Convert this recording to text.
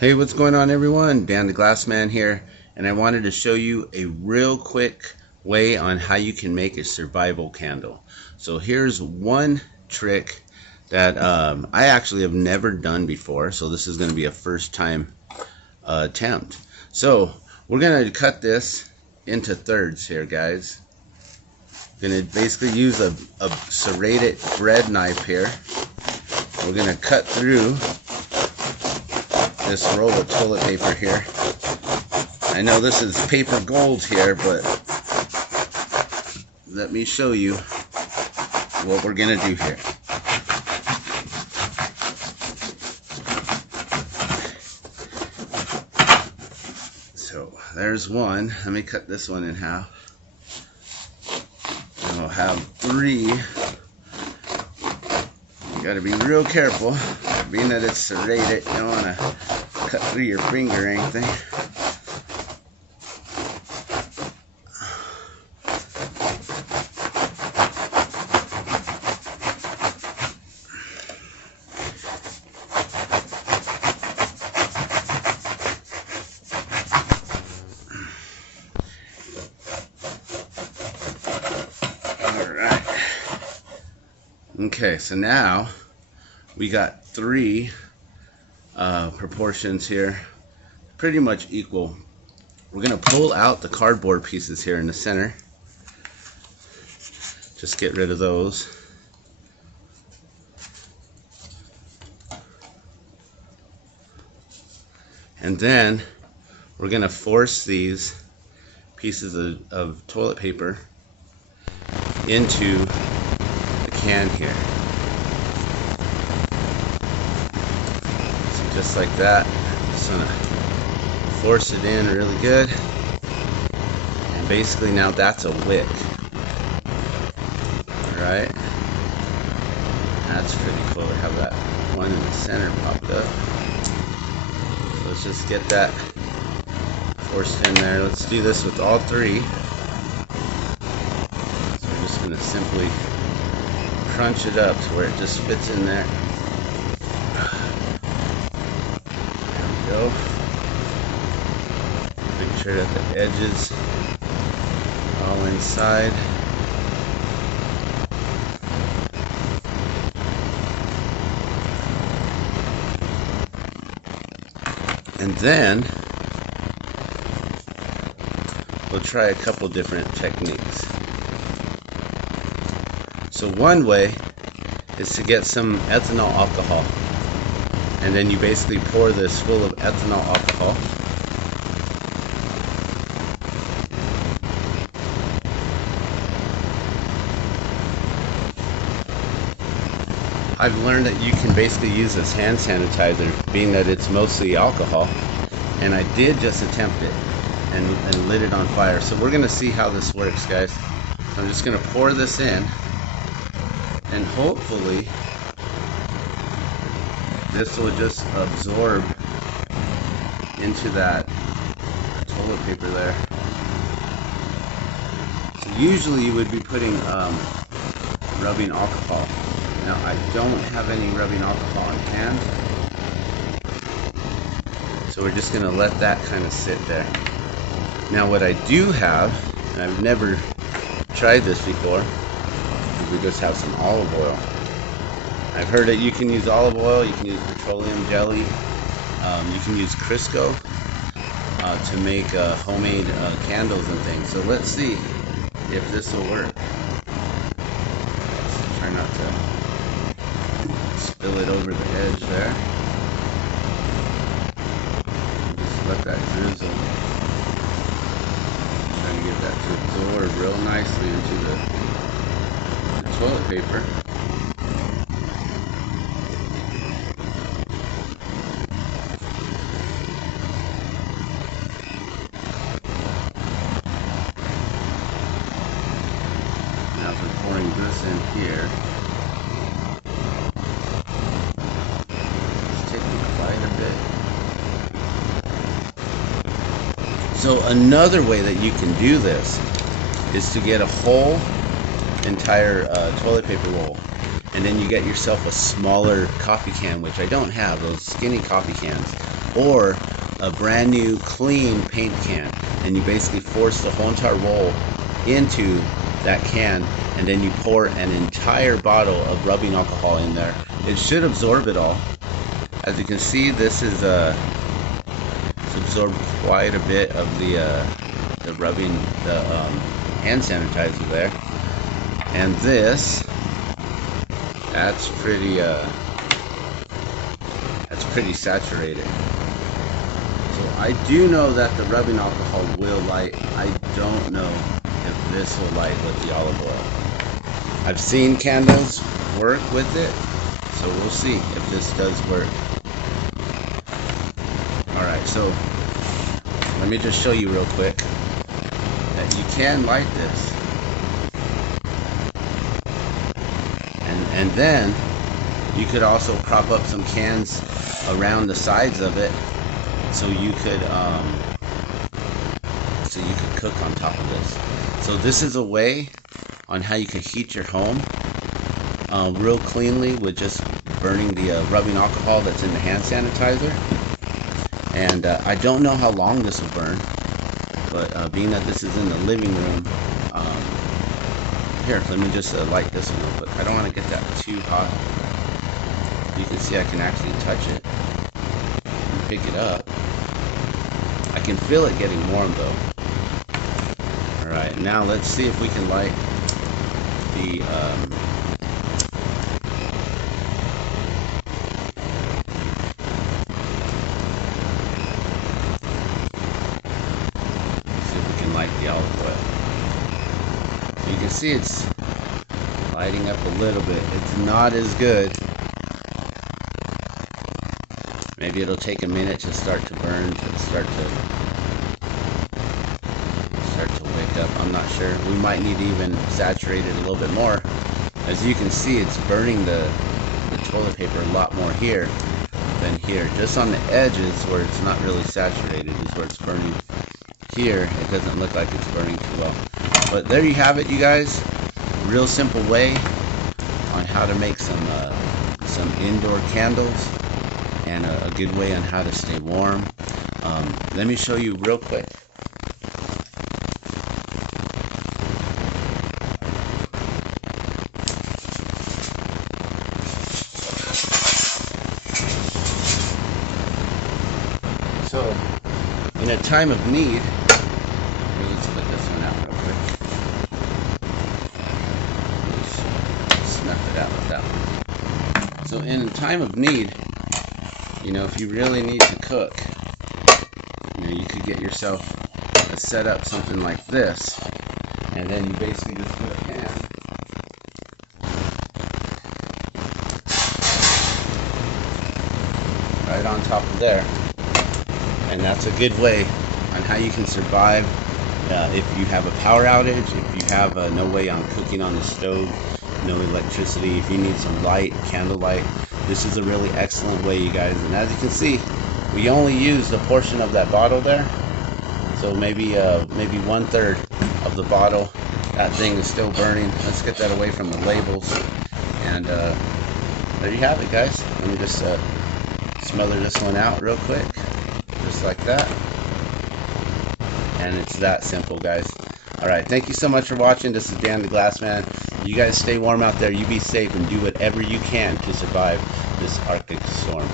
Hey, what's going on everyone? Dan the Glass Man here, and I wanted to show you a real quick way on how you can make a survival candle. So here's one trick that I actually have never done before, so this is going to be a first time attempt. So we're going to cut this into thirds here, guys. Going to basically use a serrated bread knife here. We're going to cut through this roll of toilet paper here. I know this is paper gold here, but let me show you what we're gonna do here. So there's one. Let me cut this one in half. And we'll have three. You gotta be real careful, being that it's serrated. You don't wanna cut through your finger or anything. Alright. Okay, so now we got three proportions here, pretty much equal. We're gonna pull out the cardboard pieces here in the center. Just get rid of those. And then we're gonna force these pieces of toilet paper into the can here. Just like that. Just gonna force it in really good. And basically now that's a wick. Alright. That's pretty cool to have that one in the center popped up. So let's just get that forced in there. Let's do this with all three. So we're just gonna simply crunch it up to where it just fits in there. Go. Make sure that the edges are all inside. And then we'll try a couple different techniques. So one way is to get some ethanol alcohol. And then you basically pour this full of ethanol alcohol. I've learned that you can basically use this hand sanitizer, being that it's mostly alcohol. And I did just attempt it and lit it on fire. So we're gonna see how this works, guys. I'm just gonna pour this in, and hopefully this will just absorb into that toilet paper there. So usually you would be putting rubbing alcohol. Now I don't have any rubbing alcohol in hand, so we're just gonna let that kind of sit there. Now what I do have, and I've never tried this before, is we just have some olive oil. I've heard that you can use olive oil, you can use petroleum jelly, you can use Crisco to make homemade candles and things. So let's see if this will work. Let's try not to spill it over the edge there. Just let that drizzle. Trying to get that to absorb real nicely into the toilet paper. Pouring this in here. It's taking quite a bit. So another way that you can do this is to get a whole entire toilet paper roll and then you get yourself a smaller coffee can, which I don't have, those skinny coffee cans, or a brand new clean paint can, and you basically force the whole entire roll into that can, and then you pour an entire bottle of rubbing alcohol in there. It should absorb it all. As you can see, this is it's absorbed quite a bit of the hand sanitizer there, and this, that's pretty saturated. So I do know that the rubbing alcohol will light. I don't know if this will light with the olive oil. I've seen candles work with it, so we'll see if this does work. Alright, so let me just show you real quick that you can light this. And then you could also prop up some cans around the sides of it, so you could cook on top of this. So this is a way on how you can heat your home real cleanly with just burning the rubbing alcohol that's in the hand sanitizer. And I don't know how long this will burn, but being that this is in the living room, here, let me just light this one real quick. I don't want to get that too hot. You can see I can actually touch it and pick it up. I can feel it getting warm though. Alright, now let's see if we can light the olive oil. So you can see it's lighting up a little bit. It's not as good. Maybe it'll take a minute to start to burn, to start to wake up. I'm not sure. We might need to even saturate it a little bit more. As you can see, it's burning the toilet paper a lot more here than here. Just on the edges where it's not really saturated is where it's burning. Here, it doesn't look like it's burning too well. But there you have it, you guys. Real simple way on how to make some indoor candles, and a good way on how to stay warm. Let me show you real quick. So, in a time of need, let's put this one out real quick. Snuff it out with that one. So in a time of need, you know, if you really need to cook, you know, you could get yourself a setup, something like this, and then you basically just put a pan right on top of there. And that's a good way on how you can survive if you have a power outage, if you have no way on cooking on the stove, no electricity, if you need some light, candlelight. This is a really excellent way, you guys. And as you can see, we only used a portion of that bottle there. So maybe 1/3 of the bottle. That thing is still burning. Let's get that away from the labels. And there you have it, guys. Let me just smother this one out real quick. Just like that. And it's that simple, guys. Alright, thank you so much for watching. This is Dan the Glass Man. You guys stay warm out there. You be safe and do whatever you can to survive this Arctic storm.